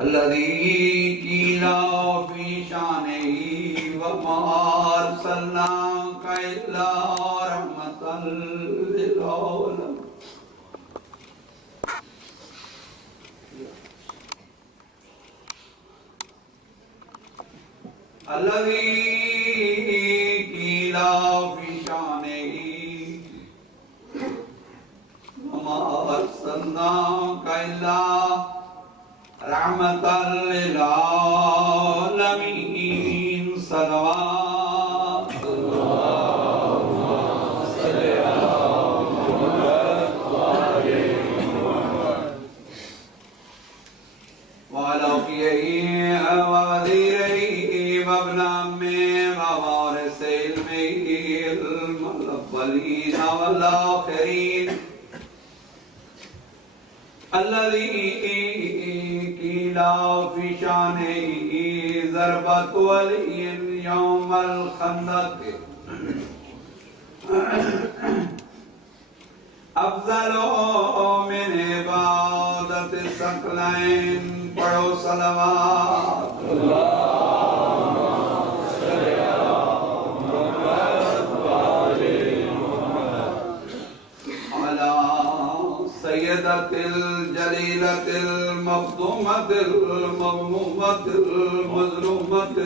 الذي قيل في شانه وما أرسلناك إلا رحمة للعالمين الذي قيل في شانه وما أرسلناك إلا رحمة للعالمين صلوات اللهم صل على محمد وعلى أخيه ووزيره وابن عمه ووارث علمه الأولين والآخرين الذي قيل في شانه ضربة ولي يوم الخندق أفضل من عبادة الثقلين پڑھو صلوات اللهم صل على محمد وآل محمد على سيدة الجليلة المخدومة المغمومة المظلومة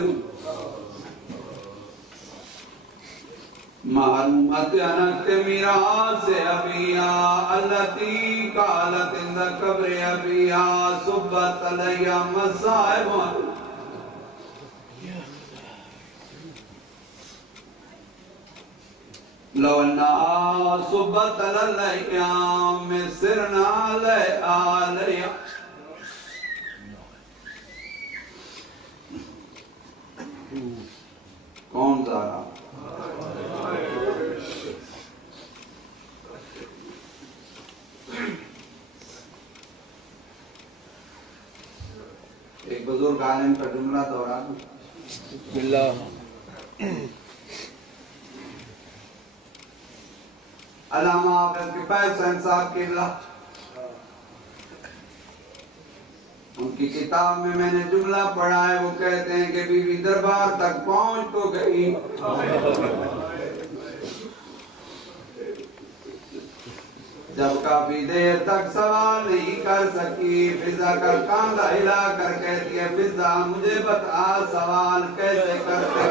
معلومة أنك ميراث أبيها التي قالت عند قبر أبيها صبت علي مصائب لو أنها صبت علي مسرنا علي कौन जा रहा एक बुजुर्ग आलिम का जुमला दोहरा अल्लामा हाफिज किफायत हुसैन साहब किबला उनकी किताब में मैंने जुमला पढ़ा है। वो कहते हैं कि बीवी दरबार तक पहुंच तो गई, जब काफी देर तक सवाल नहीं कर सकी, फिजा का कांधा हिला कर कहती है, फिजा मुझे बता सवाल कैसे करते।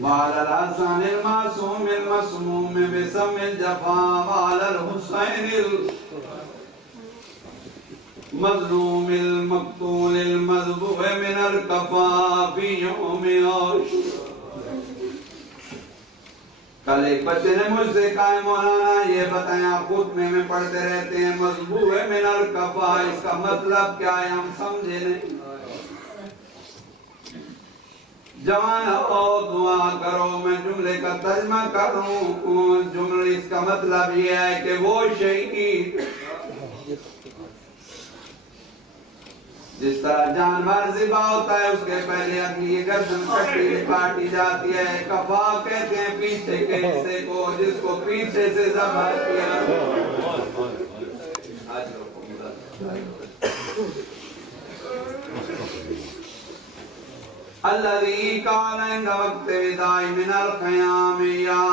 वालल हसन मासूम मसमूम बिसम जफा वालल हुसैन मज़लूम मक़तूल मज़बूह मिन अल-कफ़ा फी यौम आशूरा। कल एक बच्चे ने मुझसे कहा, मौलाना ये बताएं, आप खुतबे में पढ़ते रहते हैं मज़बूह मिन अल-कफ़ा, इसका मतलब क्या है? हम समझे नहीं। जवान हो दुआ करो, मैं जुमले का तर्जमा करूं। जुमले इसका मतलब ये है कि वो शहीद जिस तरह जानवर ज़िबा होता है उसके पहले अगली गर्दन कटी काटी जाती है। कफा कहते हैं पीछे के हिस्से को, जिसको पीछे से ज़बह किया। الذي قال عند وقت وداع من الخيام يا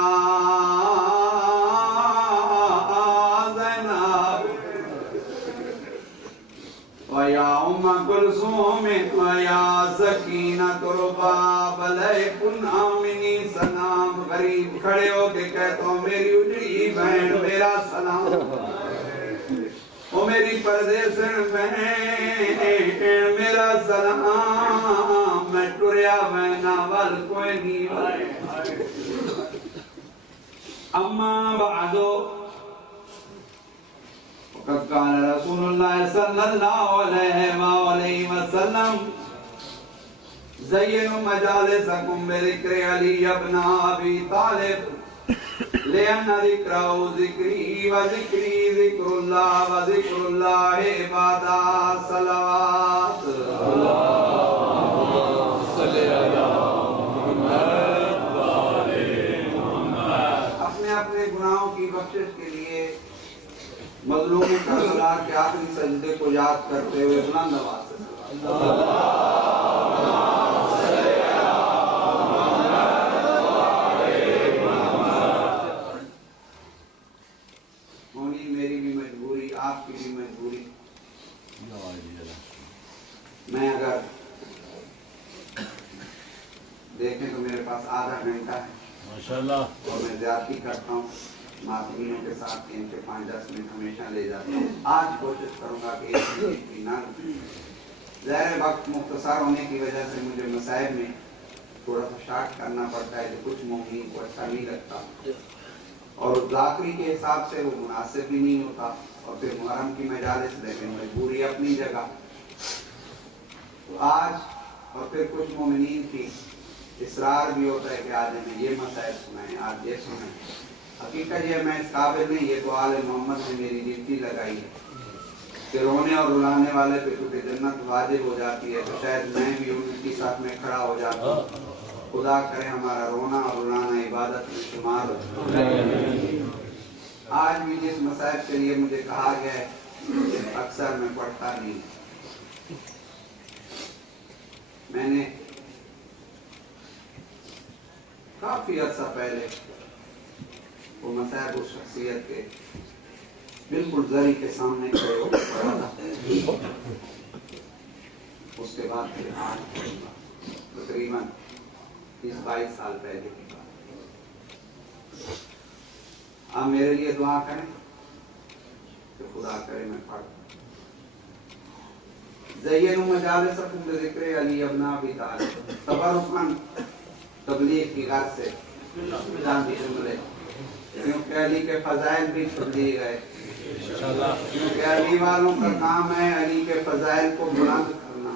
زينب ويا أم كلثوم ويا سكينة رباب عليكم आमिनी सलाम। गरीब खड़े होके कहते हो, मेरी उजड़ी बहन मेरा सलाम। ओ मेरी परदेसन बहन मेरा सलाम। मैं टुरिया मैना वल कोई नहीं। अम्मा बादो क़ाल रसूलुल्लाह सल्लल्लाहु अलैहि वसल्लम ज़य्यनु मजालिसकुम बिज़िक्रि अली इब्न अबी तालिब लिअन्ना ज़िक्रहु ज़िक्री व ज़िक्री ज़िक्रुल्लाह व ज़िक्रुल्लाह इबादत सलवात अल्लाहुम्मा सल्लि अला मजलूम करबला के आखिरी सजदे को याद करते हुए बुलंद आवाज से होनी मेरी भी मजबूरी, आपकी भी मजबूरी। मैं अगर देखें तो मेरे पास आधा घंटा है माशाल्लाह, और मैं ज्यादती करता हूँ मातमीनों के साथ 3 से 5-10 मिनट हमेशा ले जाता हूँ। आज कोशिश करूँगा कि 1 मिनट की ना ज़ाहिर वक्त मुख्तसर होने की वजह से मुझे मसाइब में थोड़ा सा शार्ट करना पड़ता है जो कुछ मोमिन को अच्छा नहीं लगता और जाकरी के हिसाब से वो मुनासिब भी नहीं होता और फिर मुहर्रम की मजालिस, लेकिन मजबूरी अपनी जगह। तो आज और फिर कुछ मोमिनीन की इसरार भी होता है कि आज हमें ये मसाइल सुनाएं, आज ये सुनाएं। हकीकत ये मैं इस काबिल नहीं, ये तो आले मोहम्मद ने मेरी ड्यूटी लगाई है कि रोने और रुलाने वाले पे क्योंकि जन्नत वाजिब हो जाती है, तो शायद मैं भी उनकी साथ में खड़ा हो जाता हूँ। खुदा करे हमारा रोना और रुलाना इबादत में शुमार हो। आज भी जिस मसाइब के लिए मुझे कहा गया है अक्सर मैं पढ़ता नहीं। मैंने काफी अर्सा पहले वो मसाइब उस शख्सियत के बिल्कुल जरी के सामने खड़े होकर पढ़ा था। उसके बाद फिर आज तकरीबन 20-22 साल पहले की बात। आप मेरे लिए दुआ करें कि खुदा करे मैं पढ़ ज़य्यनु मजालिसकुम बिज़िक्रि अली अब्ना अबी तालिब तबरुकन तबलीग की गर्ज से जान भी मिले, क्योंकि अली के फजाइल भी छुप दिए गए। क्योंकि अली वालों का काम है अली के फजाइल को बुलंद करना,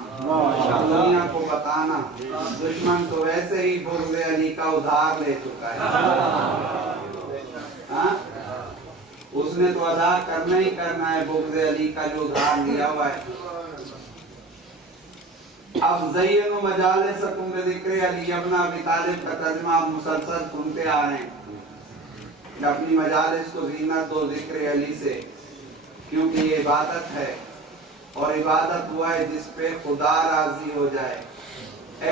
दुनिया को बताना। दुश्मन तो वैसे ही बुग़्ज़ अली का उधार ले चुका है। हाँ, उसने तो अदा करना ही करना है बुग़्ज़ अली का जो उधार लिया हुआ है। अब ज़य्यनु मजालिसकुम बिज़िक्रि अली अब्ना अबी तालिब का तर्जुमा आप मुसलसल सुनते आ रहे हैं। अपनी मजालिस को ज़ीनत दो ज़िक्र अली से, क्योंकि ये इबादत है और इबादत हुआ है जिस पे खुदा राजी हो जाए।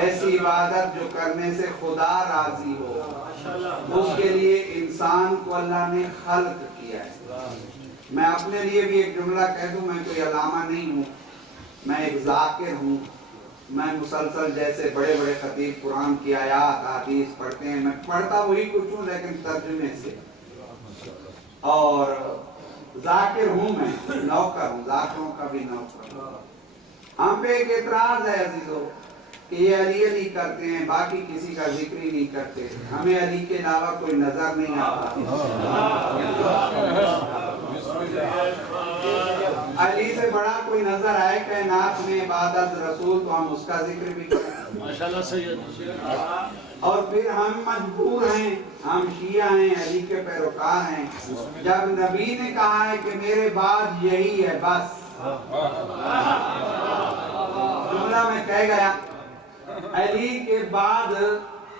ऐसी इबादत जो करने से खुदा राजी हो, उसके लिए इंसान को अल्लाह ने खल्क किया है। मैं अपने लिए भी एक जुमला कह दूं, मैं कोई अलामा नहीं हूँ, मैं एक ज़ाकिर हूँ। मैं मुसलसल जैसे बड़े बड़े खतीब कुरान की आयात हदीस पढ़ते हैं, मैं पढ़ता वही कुछ हूँ लेकिन तर्जुमे से। और जाकिर हूँ, मैं नौकर हूँ, जाकिरों का भी नौकर हूँ। हम पे एक एतराज है अजीजों कि ये अली अली करते हैं, बाकी किसी का जिक्र ही नहीं करते। हमें अली के अलावा कोई नजर नहीं आता। अली से बड़ा कोई नजर आए कायनात में इबादत रसूल, तो हम उसका जिक्र भी करें। माशाल्लाह सैयद। और फिर हम मजबूर हैं, हम शिया हैं, अली के पैरोकार हैं। जब नबी ने कहा है कि मेरे बाद यही है बस, जुमला मैं कह गया, अली के बाद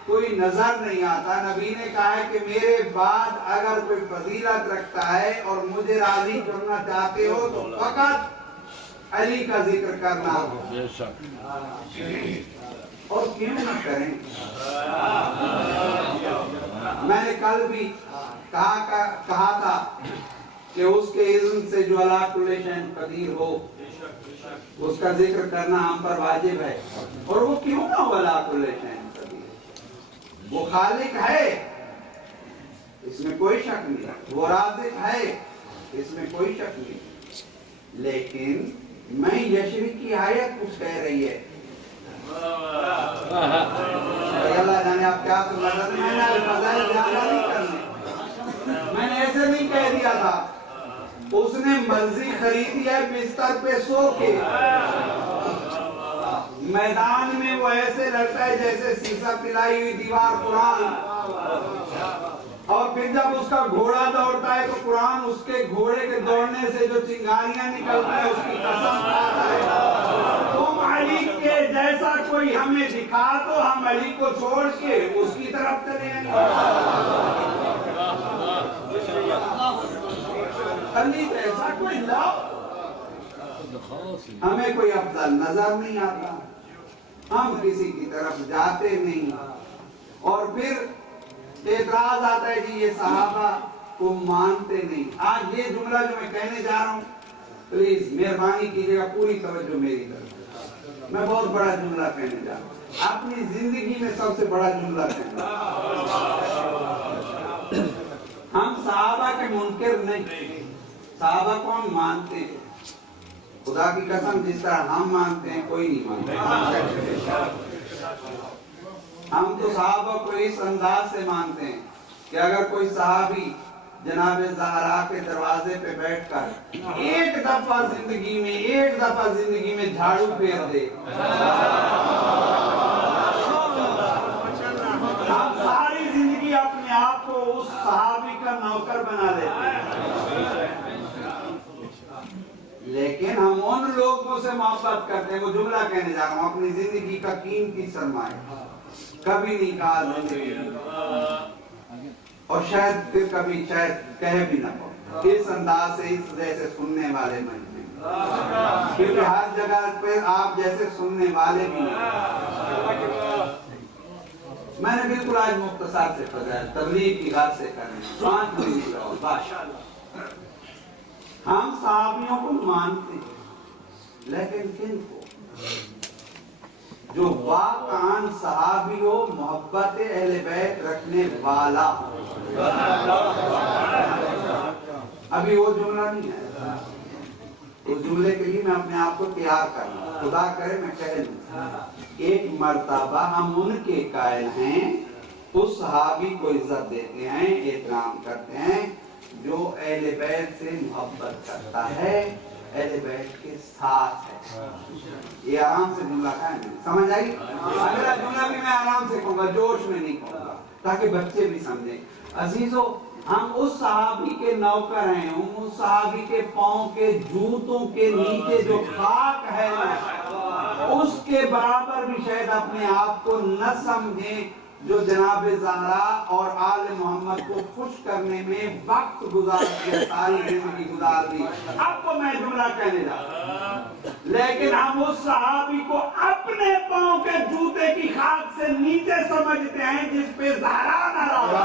कोई नजर नहीं आता। नबी ने कहा है कि मेरे बाद अगर कोई फजीलत रखता है और मुझे राजी करना चाहते हो तो फकत अली का जिक्र करना। और क्यों न करें। मैंने कल भी कहा था कि उसके इज़्न से जो अला कुल्ली शैइन कदीर हो, उसका जिक्र करना हम पर वाजिब है। और वो क्यों ना हो अला कुल्ली शैइन कदीर, वो खालिक है, इसमें कोई शक नहीं। वो राज़िक है, इसमें कोई शक नहीं। लेकिन मैं यशवी की आयत कुछ कह रही है। अल्लाह जाने आप क्या सुन रहे थे। मैंने फज़ाइल ज़्यादा नहीं करने, मैंने ऐसे नहीं कह दिया था। उसने मर्जी खरीदी है बिस्तर पे सो के, मैदान में वो ऐसे लड़ता है जैसे शीशा पिलाई हुई दीवार कुरान। और फिर जब उसका घोड़ा दौड़ता है तो कुरान उसके घोड़े के दौड़ने से जो चिंगारियां निकलती है उसकी कसम खाता है। तुम अली के जैसा कोई हमें दिखा दो, हम अली को छोड़ के उसकी तरफ चले जाएंगे। अली ऐसा कोई लाओ, हमें कोई अफजल नजर नहीं आता, हम किसी की तरफ जाते नहीं। और फिर एतराज आता है जी ये सहाबा को मानते नहीं। आज ये जुमला जो मैं कहने जा रहा हूँ, प्लीज मेहरबानी कीजिएगा, पूरी तवज्जो मेरी तरफ। मैं बहुत बड़ा जुमला कहने जा रहा हूँ, अपनी जिंदगी में सबसे बड़ा जुमला कहने जा रहा हूं। हम सहाबा के मुनकिर नहीं, सहाबा को हम मानते हैं। खुदा की कसम जिस तरह हम मानते हैं कोई नहीं मानता। हम तो सहाबा को इस अंदाज से मानते हैं कि अगर कोई सहाबी जनाबे ज़हरा के दरवाजे पे बैठकर एक दफा जिंदगी में झाड़ू फेर दे, हम सारी जिंदगी अपने आप को उस सहाबी का नौकर बना लेते हैं। लेकिन हम उन लोगों से मोहब्बत करते हैं, वो जुमला कहने जा रहा हूं, अपनी जिंदगी का कीमती सरमाया कभी नहीं कहा जिंदगी में, और शायद फिर कभी शायद कह भी ना पाओ इस अंदाज से, इस जैसे सुनने वाले मन में, क्योंकि हर जगह पे आप जैसे सुनने वाले भी नहीं। मैंने बिल्कुल आज मुख्तसार से पढ़ा है, तबलीग की बात से करने 5 मिनट। हम सहाबियों को मानते हैं, लेकिन किनको? जो वाक़अन सहाबी हो, मोहब्बत अहले बैत रखने वाला। अभी वो जुमला नहीं है, उस जुमले के लिए मैं अपने आप को तैयार कर रहा हूं। खुदा करे मैं कह लूं, एक मर्तबा हम उनके कायल हैं, उस सहाबी को इज्जत देते हैं, एहतराम करते हैं जो अहले बैत से मोहब्बत करता है, अहले बैत के साथ है। ये आराम से जुमला है, समझ आई? अगला जुमला भी मैं आराम से कहूंगा, जोश में नहीं कहूंगा, ताकि बच्चे भी समझे। अजीजों, हम उस सहाबी के नौकर हैं, उस सहाबी के पांव के जूतों के नीचे जो खाक है, उसके बराबर भी शायद अपने आप को न समझें, जो जनाबे ज़हरा और आले मोहम्मद को खुश करने में वक्त गुजार दिया, सारी जिंदगी गुजार दी। आपको मैं जुमला कहने जा रहा हूं, लेकिन हम उस सहाबी को अपने पांव के जूते की खाक से नीचे समझते हैं, जिस पे ज़हरा न रहा।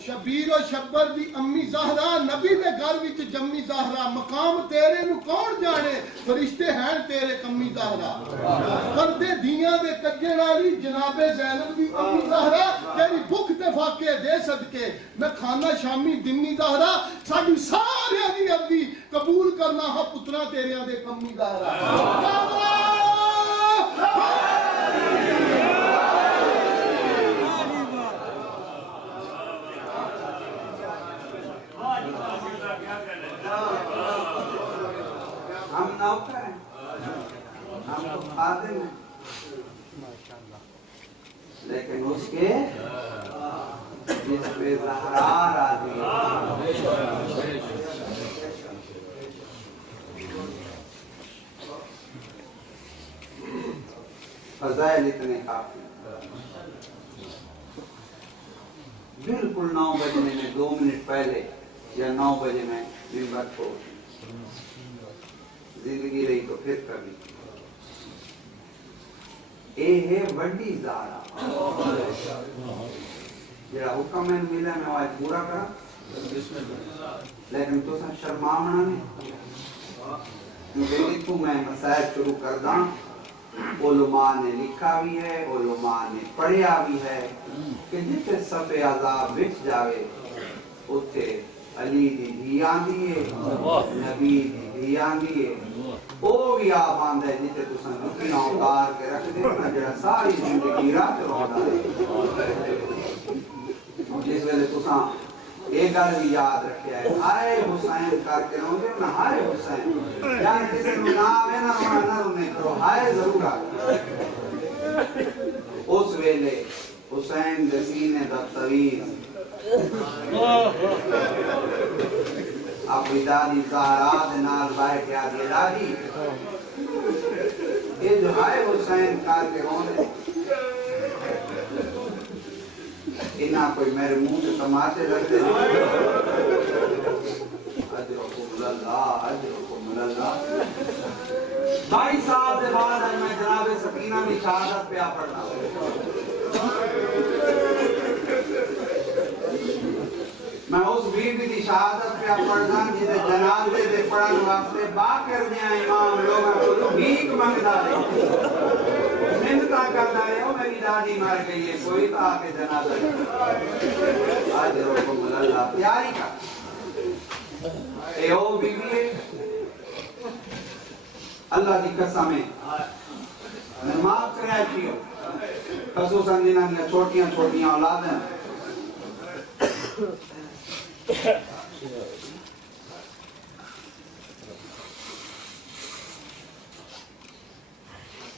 शबीर और शब्बर दी अम्मी ज़हरा नबी दे घर विच जम्मी ज़हरा, मकाम तेरे नु कौन जाने, फरिश्ते हैं तेरे कम्मी ज़हरा। पर्दे दियां दे कज्जे नाली जनाबे ज़ैनब दी अम्मी ज़हरा, तेरी भुख ते फाके दे सदके मैं खाना शामी दिन्नी ज़हरा, साडी सारे दी अर्जी कबूल करना हा पुत्रा तेरियां दे कम्मी ज़हरा। हम नौकर हैं, हम तो खादिम हैं, लेकिन उसके जिस पे ज़हरा राज़ी है। फज़ाइल इतने काफी, बिल्कुल 9 बजने में 2 मिनट पहले या 9 बजे में मिंबर को जिंदगी रही तो फिर कभी ए है वड्डी ज़हरा, जेड़ा हुक्म मैंने मिला मैं आज पूरा करा, लेकिन तो शर्मावना नहीं, क्योंकि लिखूं मैं मसाइल शुरू कर दा। उलमा ने लिखा भी है, उलमा ने पढ़िया भी है कि जिथे सफे आजाब विच जावे उथे अली दी धी आंदी है, नबी दी धी आंदी है, वो भी आप आंदा है जिथे तुसां रुकी ना उतार के रख देना, जेड़ा सारी जिंदगी रात रोंदा है। जिस वेले तुसां एक गल भी याद रखिया है, हाय हुसैन करके रोंदे ना, हाय हुसैन यानी किसी नु ना आवे ना ना रोने करो, हाय जरूर आ। उस वेले हुसैन दे सीने दा तवीज़ अपनी दादी ज़हरा दे नाल बैठ या दी दादी ये जो है हुसैन करके होने इना कोई मेरे मुंह से तमाचे लगते अजरकुमुल्लाह 22 साल के बाद आज मैं जनाब सकीना की शहादत पे आ पढ़ना मैं उस बीबी की शहादत पे आ पढ़ना जिसे जनाजे दे पढ़न वास्ते बाकर दिया इमाम लोगों को भीख मंगदा रहे मिन्नता करदा रहे हो मेरी दादी मर गई है कोई तो आके जनाजा अजरकुमुल्लाह प्यारी का ए ओ बीबी अल्लाह की कसम है मैं माफ करे छियो खसूसन जिन्हां छोटियां छोटियां औलादें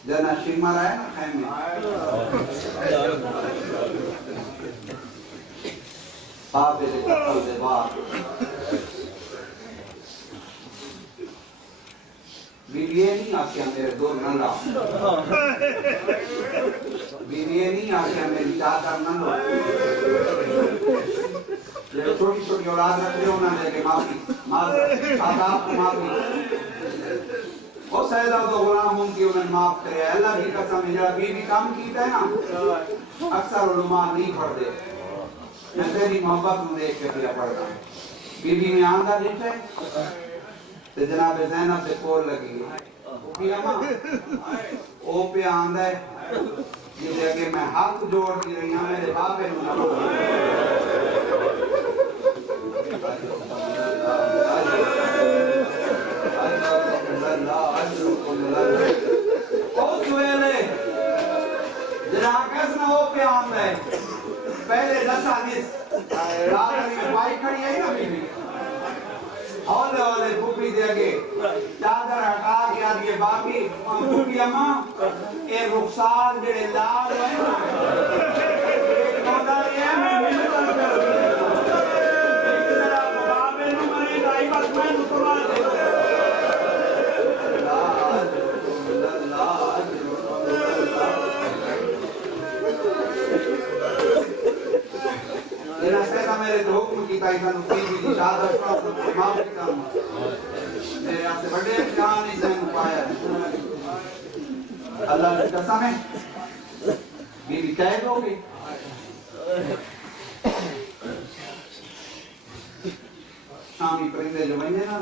जना शिमर है ना खैमे पापे दे कत्ल दे बाद बीबीए नहीं आके मेरे दो नंदा बीबीए नहीं आके मेरी चादर नंदो ये छोटी छोटी औलाद रख रहे हो ना लेके माफी आदाब माफी ओ सैदा तो गुलाम हूं कि उन्हें माफ करे अल्लाह की कसम जरा बीबी काम कीता है ना अक्सर उलमा नहीं पढ़ते मैं तेरी मोहब्बत में देख के दिया पढ़ता बीबी में आंदा दिखे ते जनाब ज़ैनब से कोल लगी कि अम्मा ओ पे आंदा है जिसे आगे मैं हाथ जोड़ दी रही हूं मेरे बापे नु ना ओ सुएले जनाकस ना ओ पे आंदा है पहले दसानिस रात में बाइक खड़ी है ना बीबी हौले हौले पुपी दे आगे चादर हटा के आगे बाकी पुपी अम्मा ये रुखसार जेड़े लाल है ना एक पौधा है मैं मिलता कर एक जरा बाबे नु मरे दाई बस मैं उतरवा दे इना से मेरे तो हुक्म की ताई सन बीबी की शहादत पर माफ कर मेरे यहाँ से बड़े जान इसन पाया अल्लाह की कसम है बीबी कह दोगे शामी परिंदे जो बने ना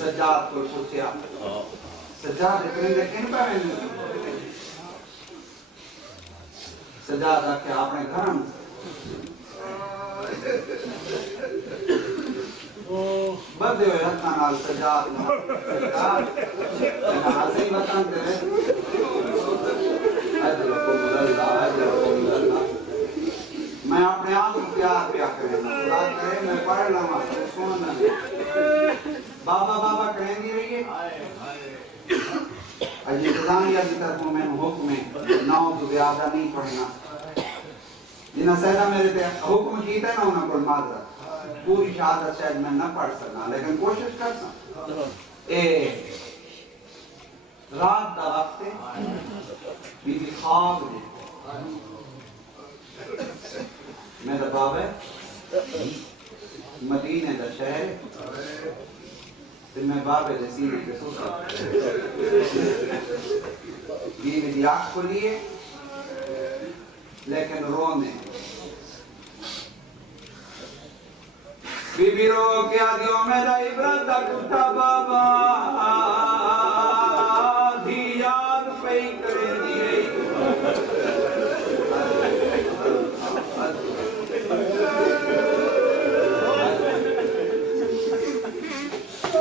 सजाद को पूछया सजाद परिंदे किन पे वेंदे सजाद आके अपने घर में बदे हुए हत्था नाल सजाद हासिल वतन तेरे मैं अपने आप को प्यार करें खुदा करे मैं पढ़ लवा सुन बाबा बाबा कहेंगी रहिए अजी इंतजामिया की तरफ में हुक्म है नाव तो ज्यादा नहीं पढ़ना जिन्हें सहना मेरे पे हुक्म कीता है ना उन्हें कोई माजरत पूरी शहादत शायद मैं न पढ़ सकना लेकिन कोशिश कर सकता ए रात का वक्त बीबी ख्वाब में मेरा बाबा मदीने का शहर ते मैं बाबे दे सीने पे सोता बीबी दी आँख खुली है लेकिन रोने बीबी रो क्या दियो मेरा इब्रत दा टूटा बाबा दी याद पे करे दिए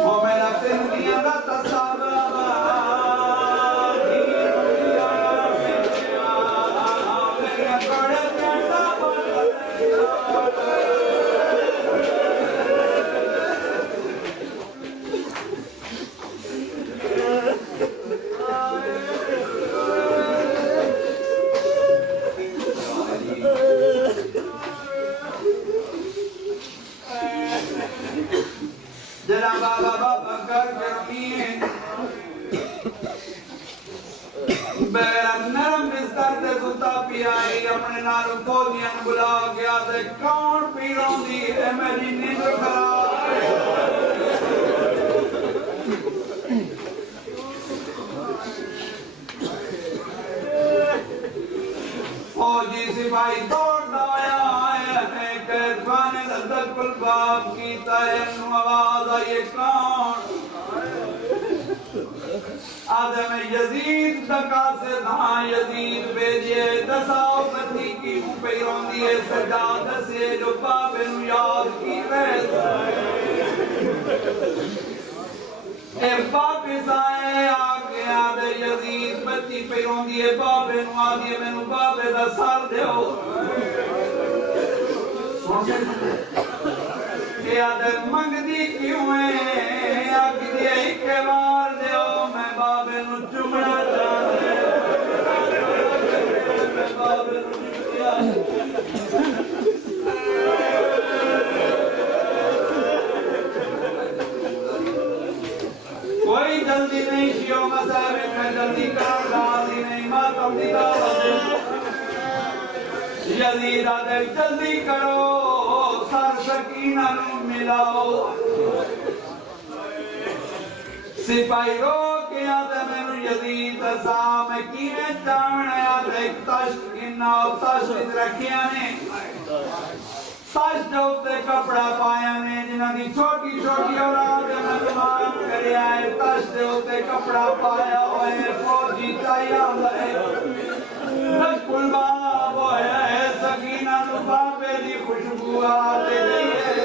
ओ मेरा तेन दिया दा तसाबा सुता पिया अपने नाल फौजियां बुला गया ते कौन पी रही है मेरी नींद खराब फौजी सिपाही दौड़ता आया है कैद खाने दस्तक बाप की तैन आवाज आई कौन आदम यजीद दका से ना यजीद भेजे दसाओ पति की पे रोंदी है सजाद से जो बाबे नु याद की ए वापिस आए आके आदे यजीद पति पे रोंदी है बाबे नु आदी मैनू बाबे दा सर देओ के आदे मंगदी क्यों है आखदी एक बार देओ मैं बाबे नु चुमना चाहते मैं बाबे नु कोई जल्दी नहीं शियो मसावे में जल्दी कर डाली नहीं मातम दी दावत यजीद आदे जल्दी करो सर सकीना नु मिलाओ सिपाही रो के आदे मैनू यजीद सा मैं कीने चावना आदे तश्त इन्ना तश्त रखिया ने तश्त उते कपड़ा पाया ने जिन्हां दी छोटी छोटी औलाद ने माफ करया है तश्त उते कपड़ा पाया होए फौजी चाहिए है कुलबा होया है सकीना नु बाबे दी खुशबू आते गई है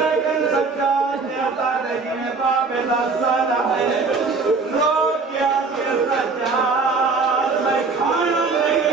लेकिन सच्चा देता है जिन्हें बाबे दा साला है रो क्या के सच्चा मैं खाना नहीं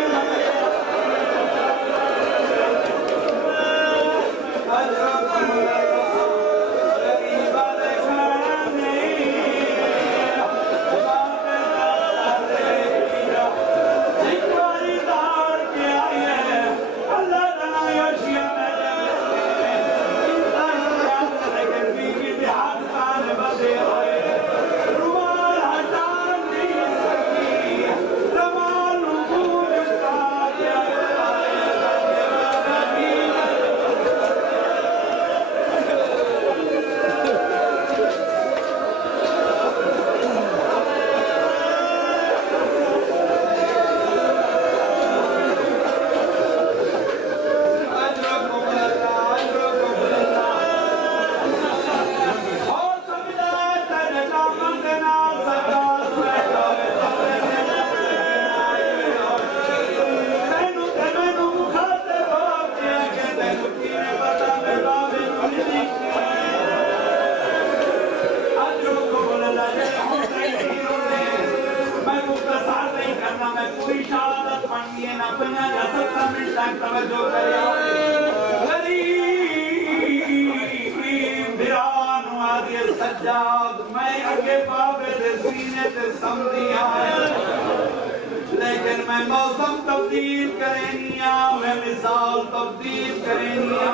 सज्जाद मैं आगे बाबे दे सीने ते समझिया लेकिन मैं मौसम तब्दील करेनिया मैं मिसाल तब्दील करेनिया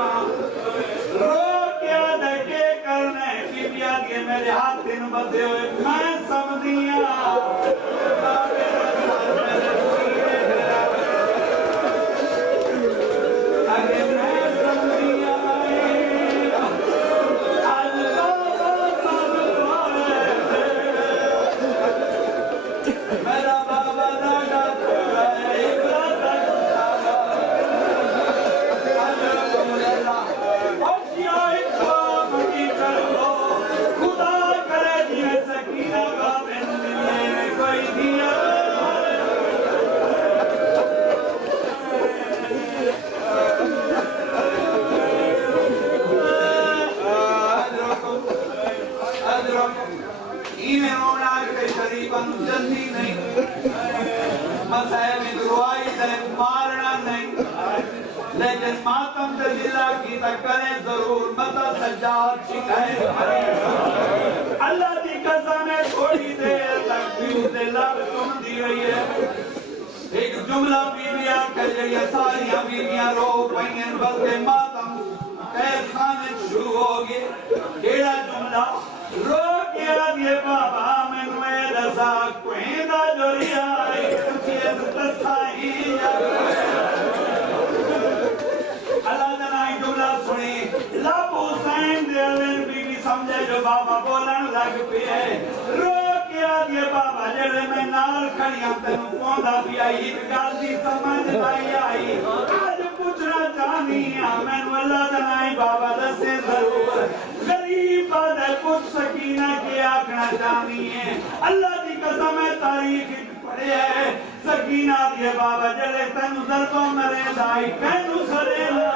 रो क्या देखे करने की बिया के मेरे हाथ इन बदे हुए मैं समझिया जल्दी नहीं मसाए में दुआई दे मारना नहीं लेकिन मातम से जिला की तक करें जरूर मता सज्जाद शिकायत करें अल्लाह की कसम है थोड़ी देर तक भी लब तुम दी रही है एक जुमला बीबियां कर जड़िया सारियां बीबियां रो पईन बल्कि मातम कैद खाने शुरू हो गए केड़ा जुमला रो के आगे बाबा मैनू दसा कोई दा जोरिया तुझे दसाई लग पे रो के आदि बाबा जेड़े मैं नाल खड़ियां तेनू पौंदा भी आई एक गल दी समझ नहीं आई आज पूछना चाहनी हां मैनू अल्लाह दा नाम बाबा दसे जरूर गरीब बादे कुछ सकीना के आखना चाहनी है अल्लाह दी कसम है तारीख पढ़े है सकीना दी बाबा जेड़े तेनू जरबों मरे दाई कैनू सरे ला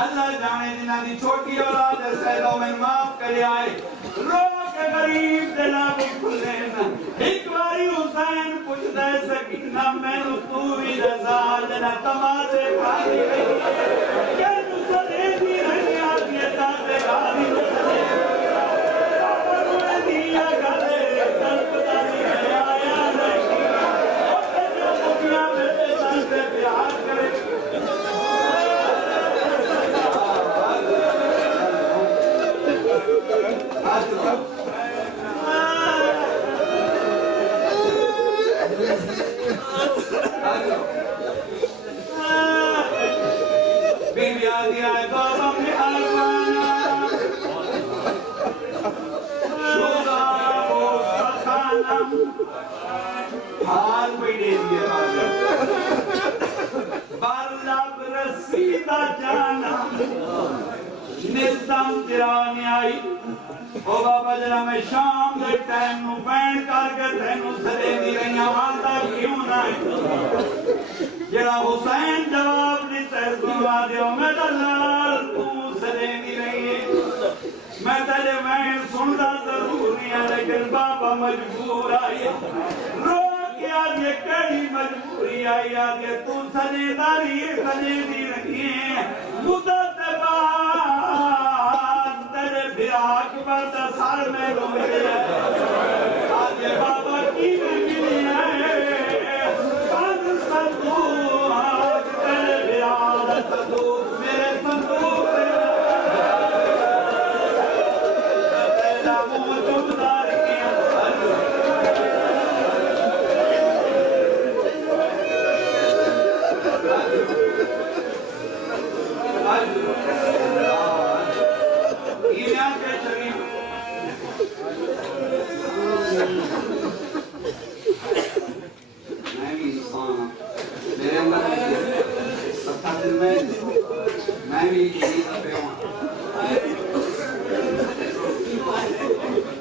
अल्लाह जाने जिन्हां दी छोटी औलाद है सैलो में माफ करे आए रो के गरीब दिला भी खुले ना एक बारी हुसैन पूछ दे सकीना मैनू तू भी रजा जना तमाशे खाई रही के तू सदे दी रही आगे ताते गाली बाबा ने दिया गले तड़पदा नहीं आया नहीं ओ तेरे मुखिया बेटे साथे प्यार करे हाल कोई दे दिया बालब रसीदा जाना निज़ाम तेरा न्याय ओ बाबा जरा मैं शाम के टाइम नु बैठ करके तेनू सरे दी रही आंदा क्यों ना जरा हुसैन जवाब देता है सुनवा दियो मैं लाल तू सरे दी रही मैं तेरे मैं सुनदा जरूर नहीं लेकिन बाबा मजबूर आई रो के आगे कड़ी मजबूरी आई आगे तू सनेदारी सने दी रही है मुद्दत तेरे फिराक पर साल में रोए आज बाबा की मिली है कान संदूक आज तेरे फिराक संदूक मेरे संदूक तेरा मुंह चुपदार किया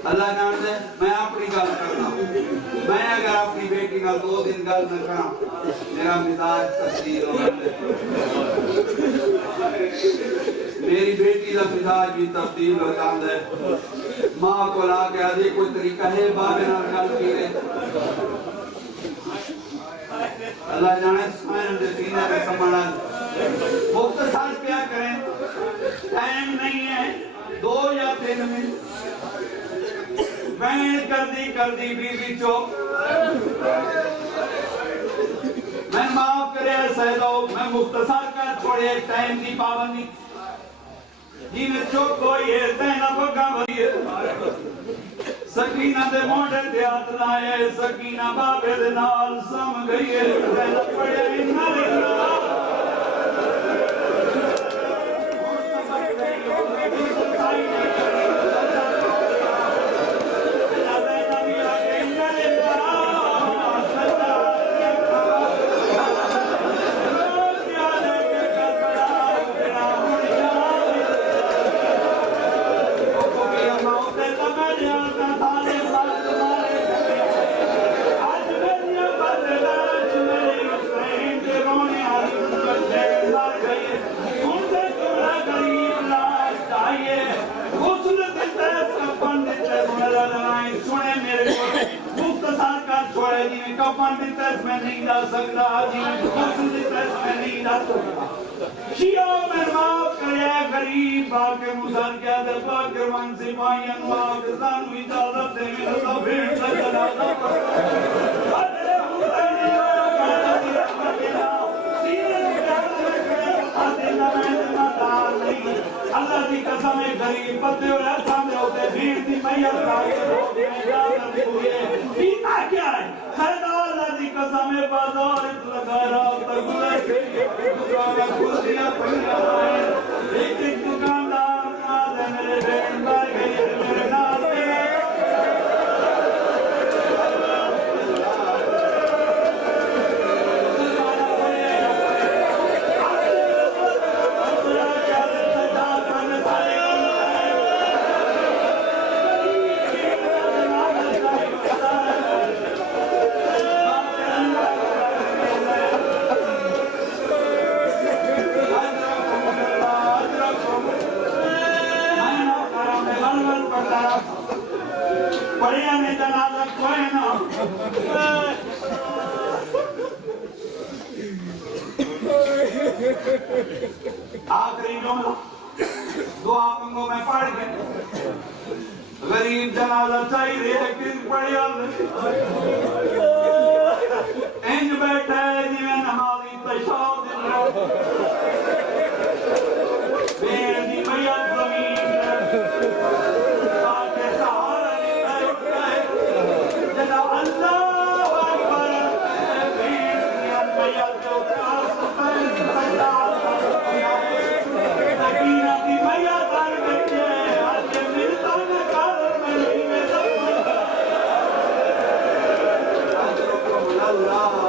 अल्लाह जानते मैं अपनी गल करना मैं अगर अपनी बेटी का 2 दिन गल न करा मेरा मिजाज तब्दील हो मेरी बेटी का मिजाज भी तब्दील हो जाता है मां को ला के आदि कोई तरीका है बाबे नाल गल कीरे अल्लाह जाने स्वयं दे सीने पे संभाला मुख्तसर क्या करें टाइम नहीं है 2 या 3 मिनट मैं कर दी बीबी चुप मैं माफ करे सैलो मैं मुख्तसर कर छोड़े टाइम की पाबंदी जी में चुप कोई है तैना पक्का भरी सकीना दे मोंडे ते हाथ लाए सकीना बाबे दे नाल सम गई है तैना पड़े इन्ना नहीं दी तरफ में नहीं जा सकता, हाजी मकसूद दी तरफ में नहीं जा सकता। शिया में माफ करे गरीब बाके मुसर क्या दे बाके मन से मायन माफ जान इजाजत दे मेरा तो भीड़ से चला जा अरे हुसैन अल्लाह की कसम है गरीब बंदे और सामने होते भीड़ की मैया पीता क्या है सरदार अल्लाह की कसम है बाजार लगा रहा कुर्सियां एक एक दुकानदार मेरे बेट मेरे नाम बढ़िया में जनाजा कोई ना आखिरी जुमला दुआ मंगो में पढ़ के गरीब जनाजा चाहिए किस बढ़िया इंज बैठा है जिवें नमाजी पेशाब दिन बेदी मैया जमीन Allah